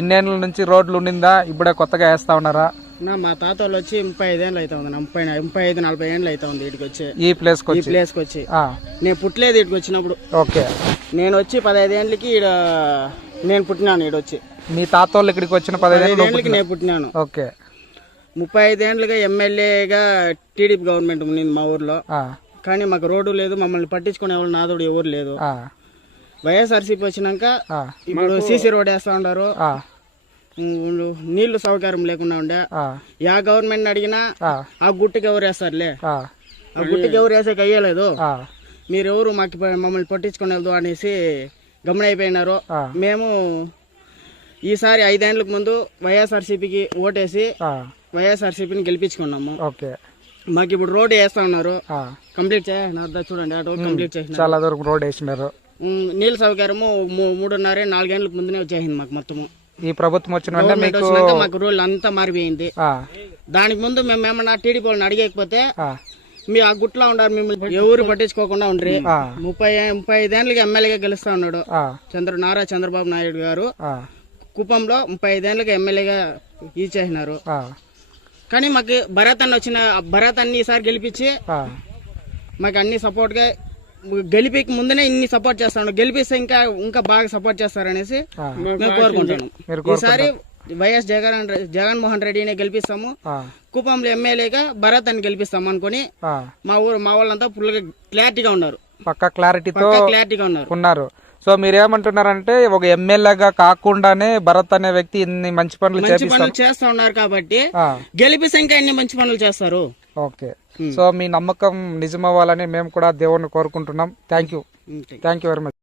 ఇన్నేళ్ళ నుంచి రోడ్లు ఉండిందా? ఇప్పుడే కొత్తగా వేస్తా ఉన్నారా? మా తాత వాళ్ళు వచ్చి 35 ఏళ్ళు అవుతా ఉంది, 35-40 ఏళ్ళు అవుతా ఉంది ఇటుకి వచ్చి, ఈ ప్లేస్ కి వచ్చి. నేను పుట్టలేదు ఇటుకి వచ్చినప్పుడు. ఓకే. నేను వచ్చి 15 ఏళ్ళకి ఈడ నేను పుట్టినాను. ఈడొచ్చి మీ తాత వాళ్ళు ఇక్కడికి వచ్చిన 15 ఏళ్ళకి నేను పుట్టినాను. ఓకే. 35 ఏళ్ళుగా ఎమ్మెల్యేగా టీడీపీ గవర్నమెంట్ ఉంది మా ఊర్లో. కానీ మాకు రోడ్డు లేదు, మమ్మల్ని పట్టించుకునే వాళ్ళు నాదోడు ఎవరు లేదు. వైఎస్ఆర్సీపీ వచ్చినాక ఇప్పుడు సీసీ రోడ్ వేస్తా ఉన్నారు, నీళ్లు సౌకర్యం లేకుండా ఉండే. యా గవర్నమెంట్ అడిగినా ఆ గుట్టుకి ఎవరు వేస్తారులే, ఆ గుట్టుకి ఎవరు వేసేకి అయ్యలేదు, మీరెవరు మాకు మమ్మల్ని పట్టించుకునేది అనేసి గమనైపోయినారు. మేము ఈసారి 5 ఏళ్ళకు ముందు వైఎస్ఆర్సీపీకి ఓటేసి వైఎస్ఆర్సీపీని గెలిపించుకున్నాము. మాకు ఇప్పుడు రోడ్ వేస్తా ఉన్నారు, కంప్లీట్ చేయాలి. చూడండి కంప్లీట్ చేసిన చాలా దూరం రోడ్ వేసినారు. నీళ్ళ సౌకర్యము 3.5-4 ఏళ్ళకు ముందునే వచ్చేసింది మాకు. మొత్తము ఈ ప్రభుత్వం వచ్చినాక మాకు రోడ్లు అంతా మారిపోయింది. దానికి ముందు మేము ఏమన్నా టీడీపీ వాళ్ళని అడిగకపోతే మీ ఆ గుట్లో ఉండారు, మిమ్మల్ని ఎవరు పట్టించుకోకుండా ఉండ్రి. 35 ఏళ్ళకి ఎమ్మెల్యేగా గెలుస్తా ఉన్నాడు నారా చంద్రబాబు నాయుడు గారు. కుప్పంలో 35 ఏళ్ళకి ఎమ్మెల్యేగా ఇచ్చేసినారు. కానీ మాకు భరత్ అన్ని ఈసారి గెలిపించి మాకు అన్ని సపోర్ట్ గా, గెలిపికి ముందునే ఇన్ని సపోర్ట్ చేస్తాను, గెలిపిస్తే ఇంకా బాగా సపోర్ట్ చేస్తారనేసి మేము కోరుకుంటున్నాం. ఈసారి వైఎస్ జగన్మోహన్ రెడ్డిని గెలిపిస్తాము, కుప్పంలో ఎమ్మెల్యేగా భరత్ అని గెలిపిస్తాము అనుకుని మా వాళ్ళంతా ఫుల్ గా క్లారిటీగా ఉన్నారు, పక్కా క్లారిటీగా ఉన్నారు. సో మీరేమంటున్నారంటే ఒక ఎమ్మెల్యేగా కాకుండానే భరత్ అనే వ్యక్తి ఇన్ని మంచి పనులు చేస్తా ఉన్నారు కాబట్టి గెలిపిస్తే ఇంకా ఎన్ని మంచి పనులు చేస్తారు. ఓకే. సో మీ నమ్మకం నిజమవ్వాలని మేము కూడా దేవుణ్ణి కోరుకుంటున్నాం. Thank you very much.